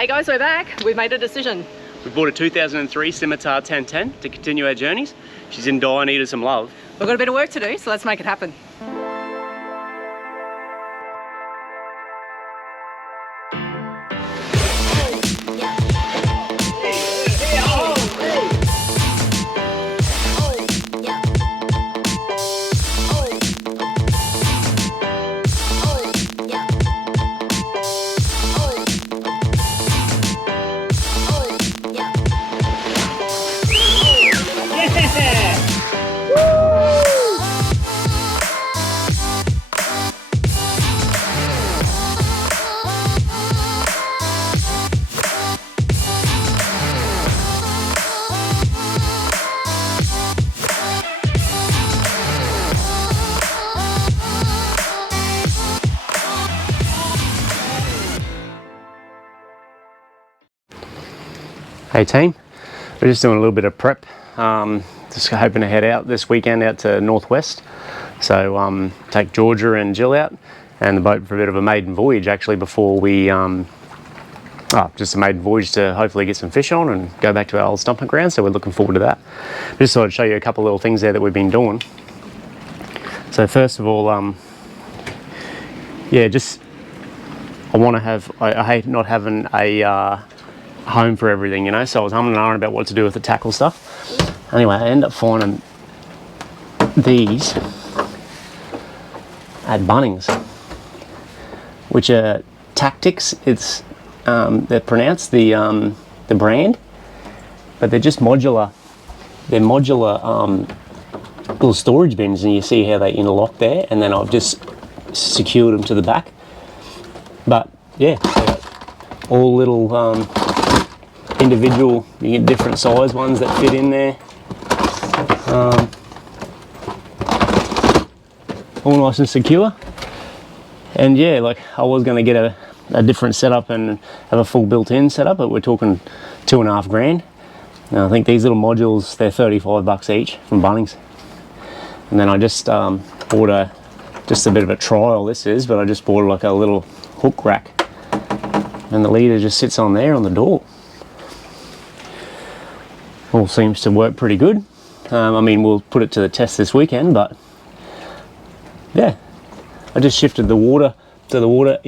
Hey guys, we're back. We've made a decision. We bought a 2003 Scimitar 1010 to continue our journeys. She's in dire need of some love. We've got a bit of work to do, so let's make it happen. Hey team, we're just doing a little bit of prep. Just hoping to head out this weekend out to Northwest. So take Georgia and Jill out and the boat for a bit of a maiden voyage actually before we, just a maiden voyage to hopefully get some fish on and go back to our old stomping ground. So we're looking forward to that. Just thought I'd show you a couple of little things there that we've been doing. So first of all, I hate not having a home for everything, you know, so I was humming and ahhing about what to do with the tackle stuff. Anyway, I ended up finding these at Bunnings, which are Tactics. It's they're pronounced the brand, but they're just modular. They're modular little storage bins, and you see how they interlock there, and then I've just secured them to the back. But yeah, all little individual, you get different size ones that fit in there. All nice and secure. And yeah, like I was going to get a different setup and have a full built-in setup, but we're talking $2.5 grand. Now, I think these little modules, they're 35 bucks each from Bunnings. And then I just bought just a bit of a trial this is, but I just bought like a little hook rack. And the leader just sits on there on the door. All seems to work pretty good. I mean, we'll put it to the test this weekend, but yeah, I just shifted the water to the water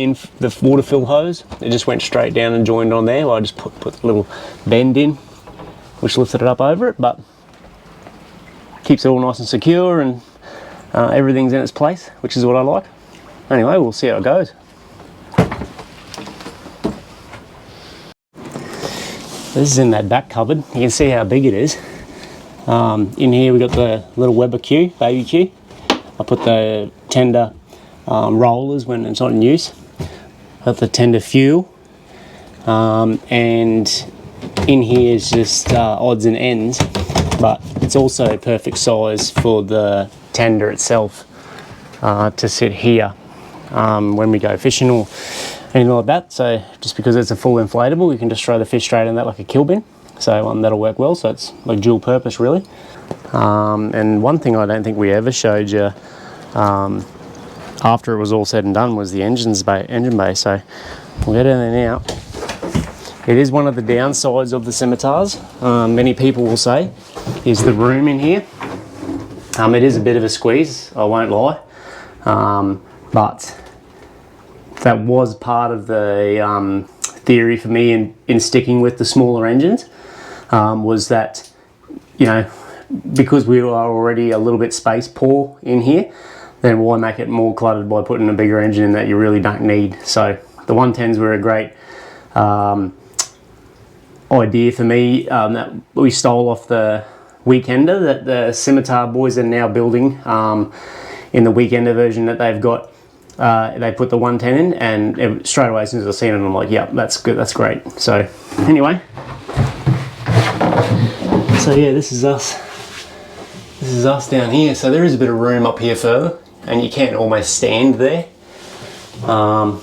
fill hose. It just went straight down and joined on there. Well, I just put a little bend in, which lifted it up over it, but keeps it all nice and secure, and everything's in its place, which is what I like. Anyway, we'll see how it goes. This is in that back cupboard. You can see how big it is. In here we got the little Weber Q, baby Q. I put the tender rollers when it's not in use. Got the tender fuel. And in here is just odds and ends, but it's also perfect size for the tender itself to sit here when we go fishing or anything like that. So just because it's a full inflatable, you can just throw the fish straight in that like a kill bin. So that'll work well. So it's like dual purpose really. And one thing I don't think we ever showed you after it was all said and done was the engine bay. So we'll get in there now. It is one of the downsides of the Scimitars, many people will say, is the room in here. It is a bit of a squeeze, I won't lie, but that was part of the theory for me in sticking with the smaller engines, was that, you know, because we are already a little bit space poor in here, then why make it more cluttered by putting a bigger engine in that you really don't need. So the 110s were a great idea for me, that we stole off the Weekender that the Scimitar boys are now building. In the Weekender version that they've got, they put the 110 in, and straight away as soon as I seen it, I'm like, yeah, that's good, that's great. So anyway, so yeah, this is us. This is us down here. So there is a bit of room up here further, and you can almost stand there. But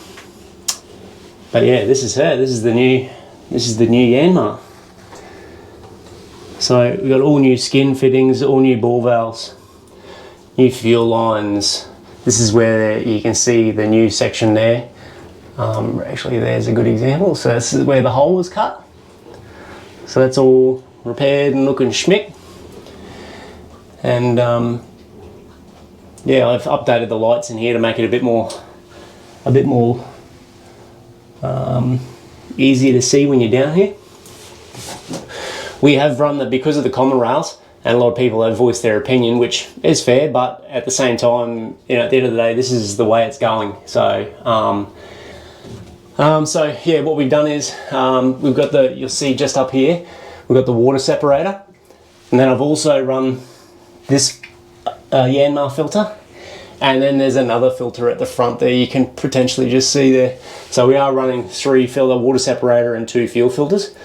yeah, this is her. This is the new Yanmar. So we've got all new skin fittings, all new ball valves, new fuel lines. This is where you can see the new section there. Actually, there's a good example. So this is where the hole was cut. So that's all repaired and looking schmick. And yeah, I've updated the lights in here to make it a bit more easier to see when you're down here. We have run because of the common rails, and a lot of people have voiced their opinion, which is fair, but at the same time, you know, at the end of the day, this is the way it's going. So, so yeah, what we've done is we've got you'll see just up here, we've got the water separator, and then I've also run this Yanmar filter, and then there's another filter at the front there you can potentially just see there. So we are running 3 filter, water separator and 2 fuel filters.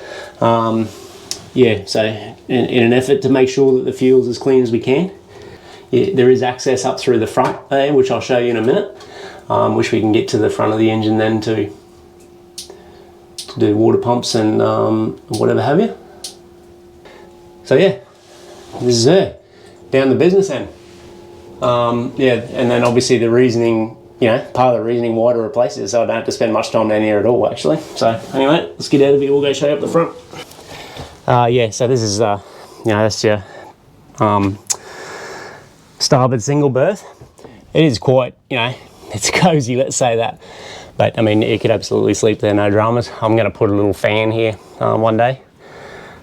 Yeah, so in an effort to make sure that the fuel's as clean as we can. Yeah, there is access up through the front there, which I'll show you in a minute, which we can get to the front of the engine then to do water pumps and whatever have you. So yeah, this is it, down the business end. Yeah, and then obviously the reasoning, you know, part of the reasoning why to replace it is so I don't have to spend much time down here at all, actually. So anyway, let's get out of here, we'll go show you up the front. Yeah, so this is, you know, that's your starboard single berth. It is quite, you know, it's cozy, let's say that. But I mean, you could absolutely sleep there, no dramas. I'm going to put a little fan here one day.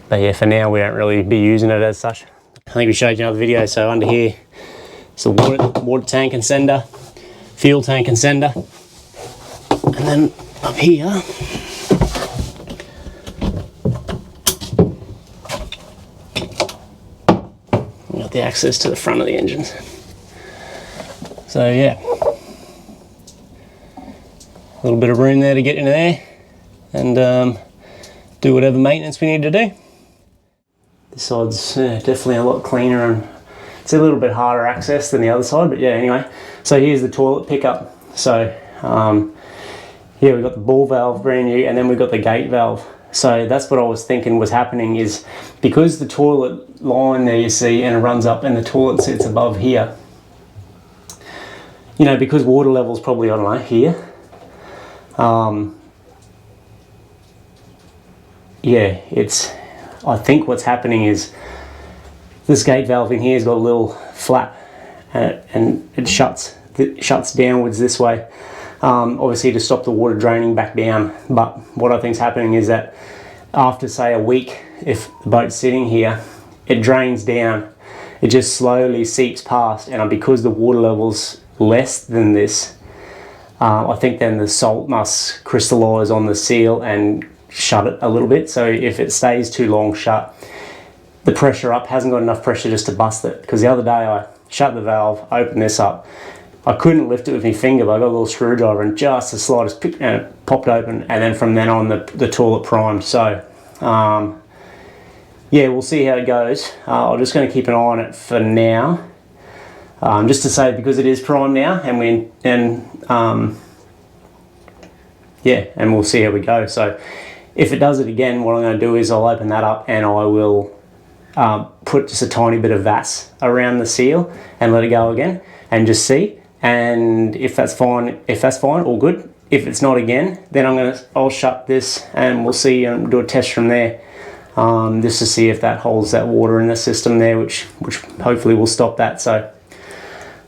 But yeah, for now, we don't really be using it as such. I think we showed you another video, so under here, it's the water tank and sender, fuel tank and sender. And then up here, the access to the front of the engines. So yeah, a little bit of room there to get into there and do whatever maintenance we need to do. This side's definitely a lot cleaner and it's a little bit harder access than the other side, but yeah, anyway. So here's the toilet pickup. So yeah, we've got the ball valve brand new, and then we've got the gate valve. So that's what I was thinking was happening, is because the toilet line there you see and it runs up and the toilet sits above here, you know, because water level's probably, I don't know, here, yeah, I think what's happening is this gate valve in here has got a little flap and it shuts downwards this way. Obviously to stop the water draining back down, but what I think's happening is that after say a week, if the boat's sitting here, it drains down, it just slowly seeps past, and because the water level's less than this, I think then the salt must crystallise on the seal and shut it a little bit. So if it stays too long shut, the pressure up hasn't got enough pressure just to bust it. Because the other day I shut the valve, opened this up, I couldn't lift it with my finger, but I got a little screwdriver and just the slightest pick, and it popped open, and then from then on the toilet primed. So yeah, we'll see how it goes. I'm just going to keep an eye on it for now, just to say, because it is primed now, yeah, and we'll see how we go. So if it does it again, what I'm going to do is I'll open that up and I will put just a tiny bit of Vass around the seal and let it go again and just see. And if that's fine, all good. If it's not again, then I'll shut this and we'll see and do a test from there, just to see if that holds that water in the system there, which hopefully will stop that. So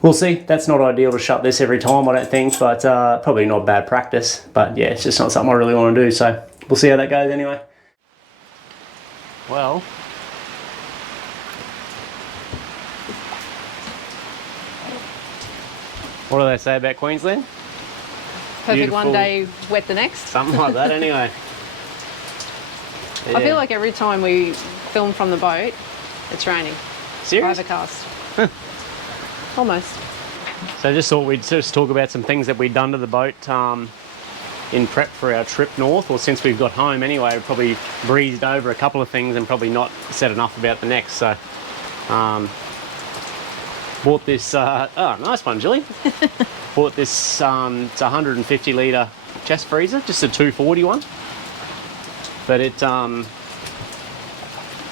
we'll see. That's not ideal to shut this every time, I don't think, but probably not bad practice. But yeah, it's just not something I really want to do. So we'll see how that goes anyway. Well, what do they say about Queensland? Perfect Beautiful. one day, wet the next. Something like that anyway. Yeah. I feel like every time we film from the boat, it's raining. Serious? Overcast. Almost. So I just thought we'd just talk about some things that we'd done to the boat in prep for our trip north, or since we've got home anyway. We've probably breezed over a couple of things and probably not said enough about the next. So bought this, oh nice one Jilly. Bought this, it's a 150 litre chest freezer, just a 240 one. But it,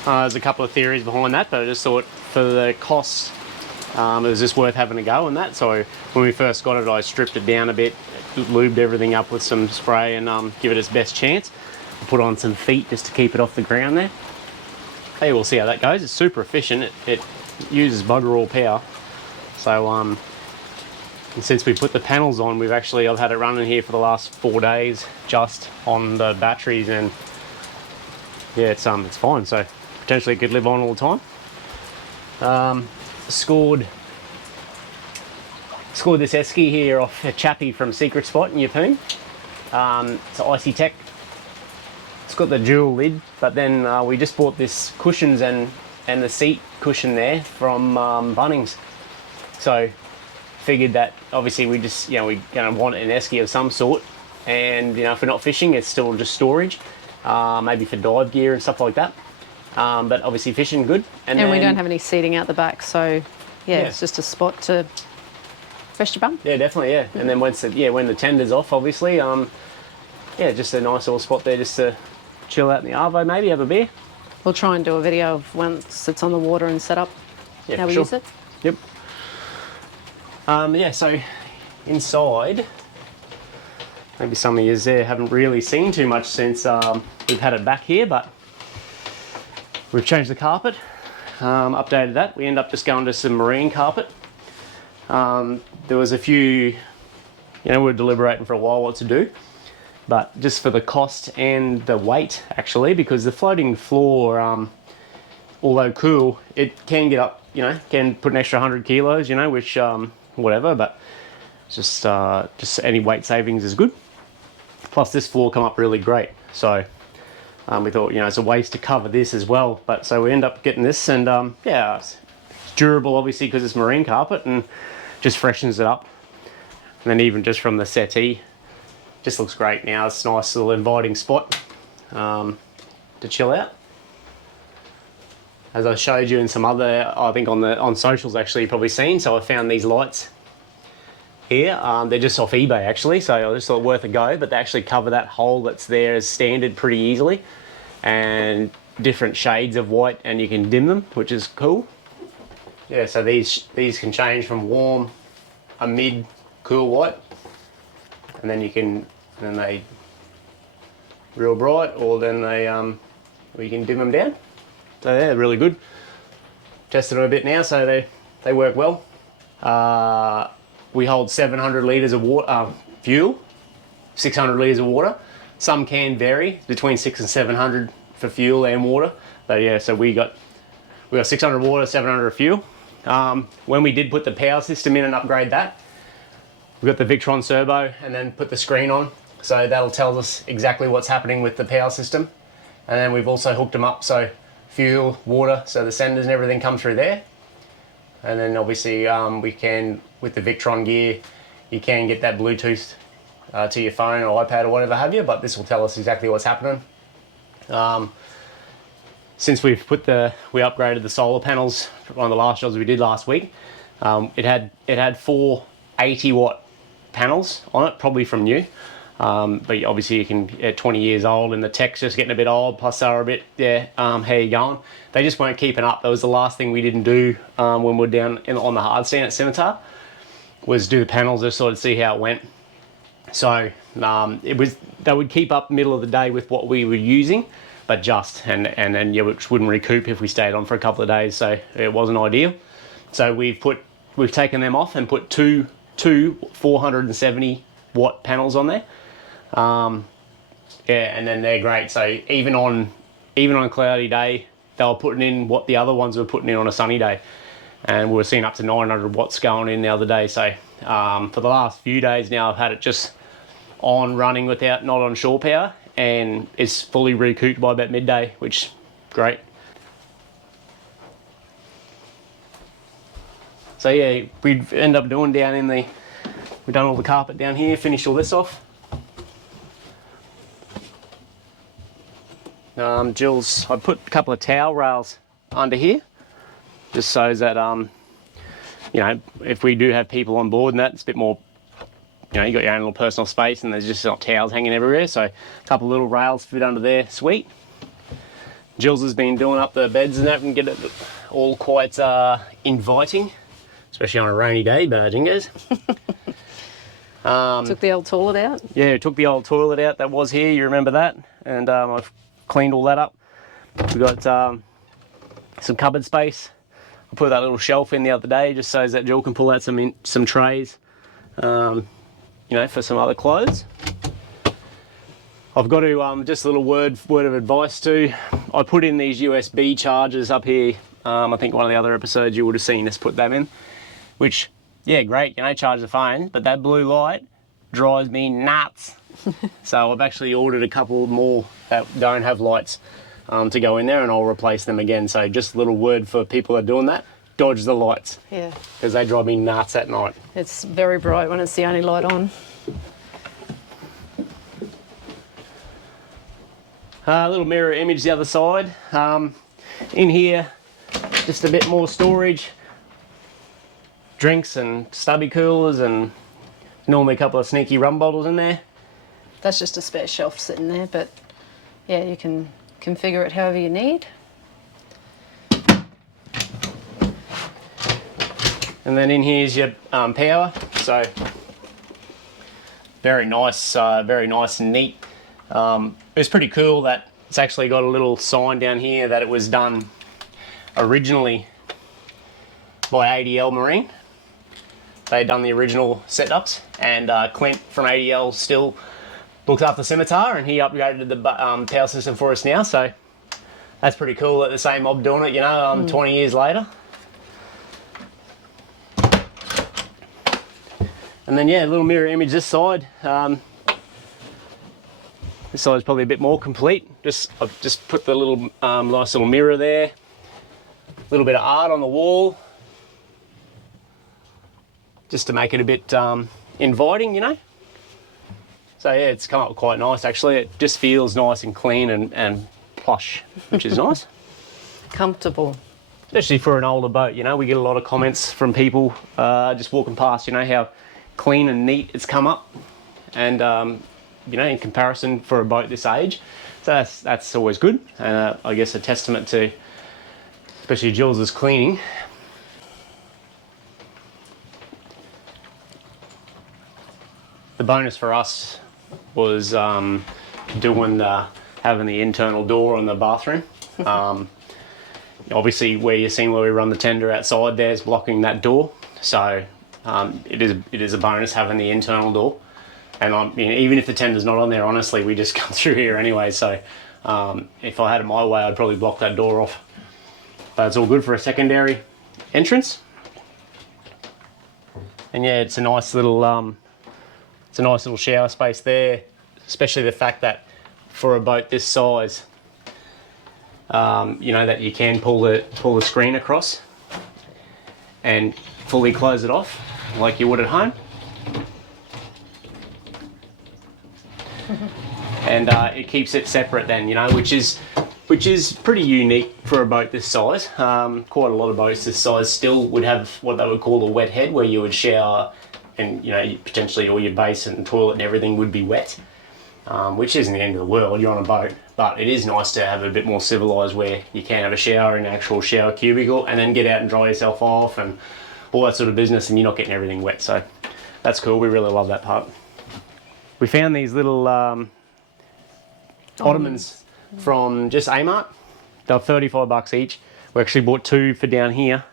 there's a couple of theories behind that, but I just thought for the cost, it was just worth having a go on that. So when we first got it, I stripped it down a bit, lubed everything up with some spray and give it its best chance. We'll put on some feet just to keep it off the ground there. Hey, we'll see how that goes. It's super efficient. It uses bugger all power. So and since we put the panels on, I've had it running here for the last 4 days just on the batteries, and yeah, it's fine. So potentially it could live on all the time. Scored this esky here off a chappie from Secret Spot in Yeppoon. It's an Icy Tech. It's got the dual lid, but then we just bought this cushions and the seat cushion there from Bunnings. So figured that obviously we just, we're going to want an esky of some sort, and if we're not fishing, it's still just storage, maybe for dive gear and stuff like that. But obviously fishing good. And we don't have any seating out the back, so yeah, it's just a spot to rest your bum. Yeah, definitely, yeah. And then when the tender's off, obviously, just a nice little spot there just to chill out in the arvo, maybe have a beer. We'll try and do a video of once it's on the water and set up how we use it. Yep. So inside, maybe some of you there haven't really seen too much since we've had it back here, but we've changed the carpet, updated that. We end up just going to some marine carpet. There was a few, we were deliberating for a while what to do, but just for the cost and the weight actually, because the floating floor, although cool, it can get up, can put an extra 100 kilos, which whatever, but just any weight savings is good. Plus this floor come up really great, so we thought it's a waste to cover this as well, but so we end up getting this, and it's durable obviously because it's marine carpet and just freshens it up. And then even just from the settee, just looks great now. It's a nice little inviting spot to chill out. As I showed you in some other, I think on socials actually, you've probably seen, so I found these lights here. They're just off eBay actually, so I just thought worth a go, but they actually cover that hole that's there as standard pretty easily, and different shades of white, and you can dim them, which is cool. Yeah, so these can change from warm, a mid, cool white, and then they real bright, or then we can dim them down. So they're really good. Tested them a bit now, so they work well. We hold 700 litres of water, fuel, 600 litres of water. Some can vary between 600 and 700 for fuel and water. But yeah, so we got 600 water, 700 fuel. When we did put the power system in and upgrade that, we got the Victron Turbo and then put the screen on. So that'll tell us exactly what's happening with the power system. And then we've also hooked them up, so fuel, water, so the senders and everything come through there. And then obviously we can, with the Victron gear, you can get that Bluetooth to your phone or iPad or whatever have you, but this will tell us exactly what's happening. Since we upgraded the solar panels, one of the last jobs we did last week, it had 4 80-watt panels on it, probably from new. But obviously you can, at 20 years old and the tech's just getting a bit old, plus they were a bit, how you going? They just weren't keeping up. That was the last thing we didn't do when we were down on the hard stand at Scimitar, was do the panels just sort of see how it went. So they would keep up middle of the day with what we were using, but which wouldn't recoup if we stayed on for a couple of days, so it wasn't ideal. So we've taken them off and put two 470 watt panels on there. And then they're great. So even on a cloudy day, they were putting in what the other ones were putting in on a sunny day, and we were seeing up to 900 watts going in the other day. So for the last few days now, I've had it just on running not on shore power, and it's fully recouped by about midday, which is great. So yeah, we'd end up doing we've done all the carpet down here, finished all this off. I put a couple of towel rails under here, just so that, if we do have people on board and that, it's a bit more, you got your own little personal space and there's just not towels hanging everywhere. So a couple of little rails fit under there, sweet. Jill's has been doing up the beds and that and get it all quite inviting, especially on a rainy day, bargingers. Took the old toilet out. Yeah, took the old toilet out that was here, you remember that? And I've cleaned all that up. We've got some cupboard space. I put that little shelf in the other day just so that Jill can pull out some trays, you know, for some other clothes. I've got to, just a little word of advice too. I put in these USB chargers up here. I think one of the other episodes you would have seen us put them in, which, yeah, great, you know, charge the phone, but that blue light drives me nuts. So I've actually ordered a couple more that don't have lights to go in there, and I'll replace them again. So just a little word for people that are doing that: dodge the lights. Yeah. Because they drive me nuts at night. It's very bright when it's the only light on. A little mirror image the other side. In here, just a bit more storage. Drinks and stubby coolers, and normally a couple of sneaky rum bottles in there. That's just a spare shelf sitting there, but yeah, you can configure it however you need. And then in here's your power. So very nice and neat. It's pretty cool that it's actually got a little sign down here that it was done originally by ADL Marine. They'd done the original setups, and Clint from ADL still looks after Scimitar, and he upgraded the power system for us now. So that's pretty cool that the same mob doing it, you know, 20 years later. And then, yeah, a little mirror image this side. This side's probably a bit more complete. I've just put the little nice little mirror there. A little bit of art on the wall, just to make it a bit inviting, you know. So yeah, it's come up quite nice actually. It just feels nice and clean and plush, which is nice. Comfortable. Especially for an older boat, you know. We get a lot of comments from people just walking past, you know, how clean and neat it's come up. And you know, in comparison for a boat this age. So that's always good. And I guess a testament to, especially Jill's cleaning. The bonus for us was having the internal door on the bathroom. Obviously, where you've seen where we run the tender outside, there's blocking that door. So it is a bonus having the internal door. And you know, even if the tender's not on there, honestly, we just come through here anyway. So if I had it my way, I'd probably block that door off. But it's all good for a secondary entrance. And yeah, it's a nice little shower space there, especially the fact that for a boat this size, you know, that you can pull the screen across and fully close it off like you would at home. And it keeps it separate then, you know, which is pretty unique for a boat this size. Quite a lot of boats this size still would have what they would call a wet head, where you would shower and, you know, potentially all your basin and toilet and everything would be wet, which isn't the end of the world. You're on a boat, but it is nice to have a bit more civilised where you can have a shower in an actual shower cubicle and then get out and dry yourself off and all that sort of business, and you're not getting everything wet. So that's cool. We really love that part. We found these little ottomans from just Amart. They were $35 each. We actually bought two for down here,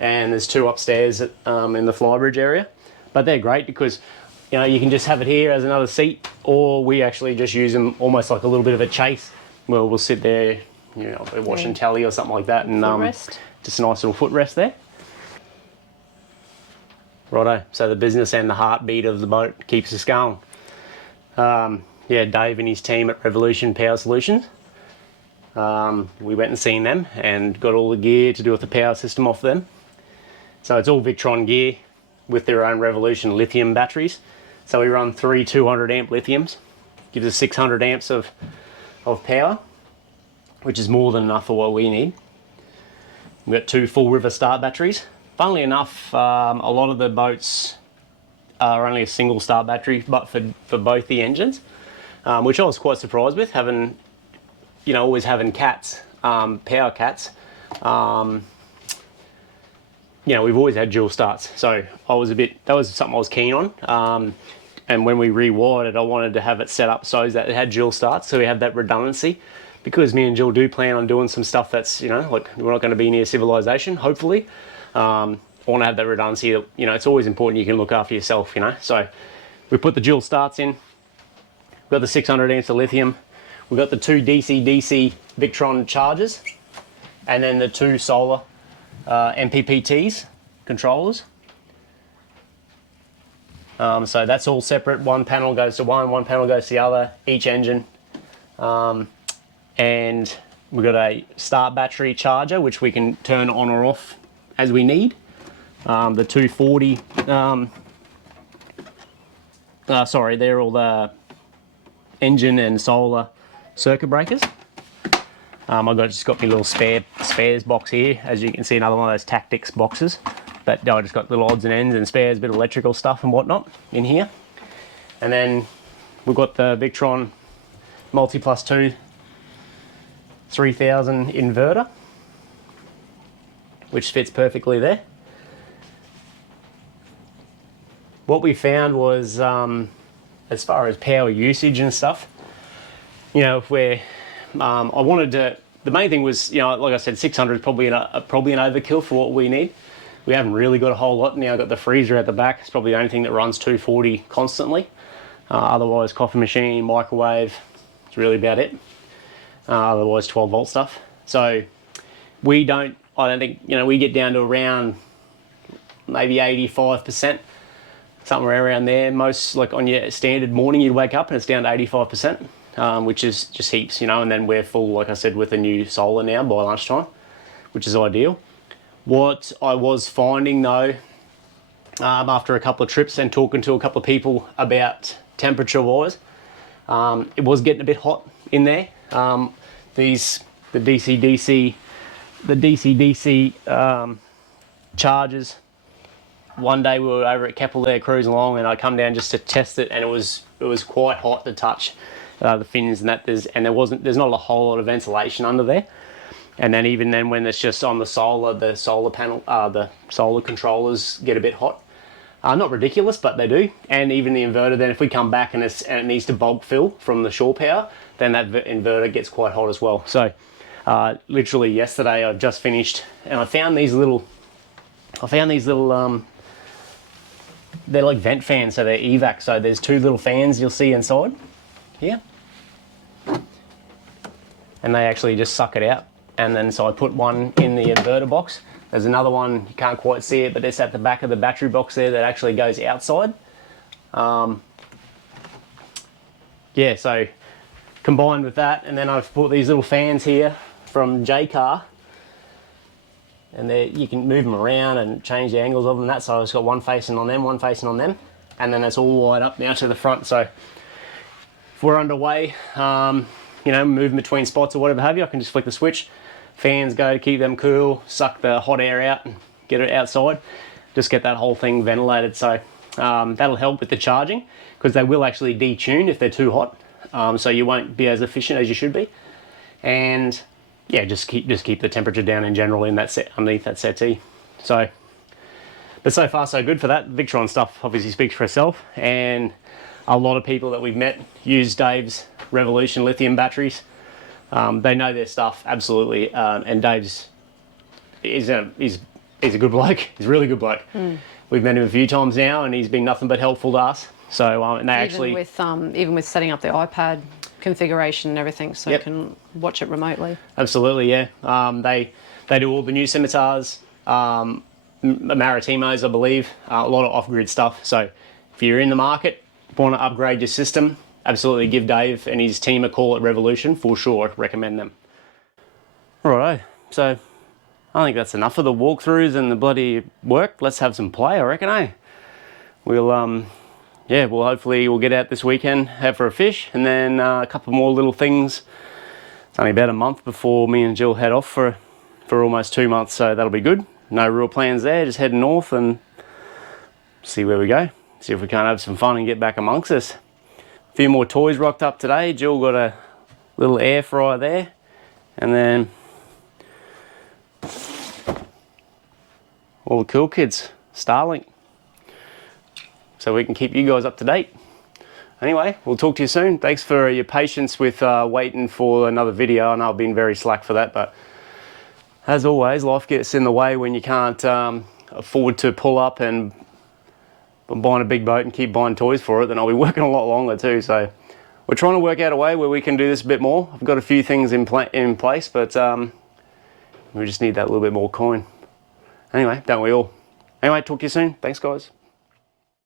and there's two upstairs in the flybridge area. But they're great because, you know, you can just have it here as another seat, or we actually just use them almost like a little bit of a chase. Where we'll sit there, you know, watching telly or something like that, and just a nice little footrest there. Righto. So the business and the heartbeat of the boat keeps us going. Yeah, Dave and his team at Revolution Power Solutions. We went and seen them and got all the gear to do with the power system off them. So it's all Victron gear with their own Revolution lithium batteries. So we run three 200 amp lithiums, gives us 600 amps of power, which is more than enough for what we need. We've got two full river start batteries. Funnily enough, a lot of the boats are only a single start battery, but for both the engines, which I was quite surprised with, having, you know, always having cats, power cats. You know, we've always had dual starts, so that was something I was keen on. and when we rewired it, I wanted to have it set up so that it had dual starts, so we have that redundancy. Because me and Jill do plan on doing some stuff that's, you know, like we're not going to be near civilization, hopefully. I want to have that redundancy. You know, it's always important you can look after yourself, you know. So we put the dual starts in. We've got the 600 amps of lithium. We've got the 2 DC-DC Victron chargers, and then the 2 solar MPPTs controllers. So that's all separate. One panel goes to one panel goes to the other, each engine. And we've got a start battery charger, which we can turn on or off as we need. The 240, sorry, they're all the engine and solar circuit breakers. I've just got my little spares box here. As you can see, another one of those Tactics boxes. But I just got little odds and ends and spares, a bit of electrical stuff and whatnot in here. And then we've got the Victron Multi Plus 2 3000 inverter, which fits perfectly there. What we found was, as far as power usage and stuff, you know, if we're, I wanted to, the main thing was, you know, like I said, 600 is probably an overkill for what we need. We haven't really got a whole lot. Now I've got the freezer at the back. It's probably the only thing that runs 240 constantly. Otherwise, coffee machine, microwave, it's really about it. Otherwise 12 volt stuff. So I don't think, you know, we get down to around maybe 85%, somewhere around there. Most, like on your standard morning, you'd wake up and it's down to 85%, which is just heaps, you know, and then we're full, like I said, with a new solar now by lunchtime, which is ideal. What I was finding though, after a couple of trips and talking to a couple of people about temperature wise, it was getting a bit hot in there. The DC-DC chargers. One day we were over at Keppel there cruising along, and I come down just to test it, and it was quite hot to touch the fins and that. There's not a whole lot of ventilation under there. And then even then, when it's just on the solar panel, the solar controllers get a bit hot. Not ridiculous, but they do. And even the inverter, then if we come back and it needs to bulk fill from the shore power, then that inverter gets quite hot as well. So literally yesterday I just finished, and I found these little, they're like vent fans, so they're evac. So there's 2 little fans you'll see inside here. And they actually just suck it out. And then so I put one in the inverter box. There's another one, you can't quite see it, but it's at the back of the battery box there that actually goes outside. Yeah, so combined with that, and then I've bought these little fans here from J-Car, and you can move them around and change the angles of them and that. So I've just got one facing on them, one facing on them, and then it's all wired up now to the front. So if we're underway, you know, moving between spots or whatever have you, I can just flick the switch. Fans go to keep them cool, suck the hot air out and get it outside. Just get that whole thing ventilated. So that'll help with the charging, because they will actually detune if they're too hot. So you won't be as efficient as you should be. And yeah, just keep the temperature down in general in that underneath that settee. So, but so far so good for that. Victron stuff obviously speaks for itself, and a lot of people that we've met use Dave's Revolution lithium batteries. They know their stuff absolutely, and Dave's is a good bloke. He's a really good bloke. We've met him a few times now, and he's been nothing but helpful to us. So and they even with setting up the iPad configuration and everything, so Yep. you can watch it remotely. Absolutely, yeah. They do all the new Scimitars, Maritimos, I believe, a lot of off-grid stuff. So if you're in the market, want to upgrade your system, absolutely give Dave and his team a call at Revolution, for sure. Recommend them. Righto, so I think that's enough of the walkthroughs and the bloody work. Let's have some play, I reckon, eh? We'll hopefully we'll get out this weekend, have for a fish, and then a couple more little things. It's only about a month before me and Jill head off for almost 2 months, so that'll be good. No real plans there, just heading north and see where we go. See if we can't have some fun and get back amongst us. A few more toys rocked up today. Jill got a little air fryer there, and then all the cool kids, Starlink. So we can keep you guys up to date. anyway, we'll talk to you soon. Thanks for your patience with waiting for another video. I know I've been very slack for that, but as always, life gets in the way when you can't afford to pull up, and I'm buying a big boat and keep buying toys for it, then I'll be working a lot longer too. So we're trying to work out a way where we can do this a bit more. I've got a few things in place, but we just need that little bit more coin. Anyway, don't we all? Anyway, talk to you soon. Thanks, guys.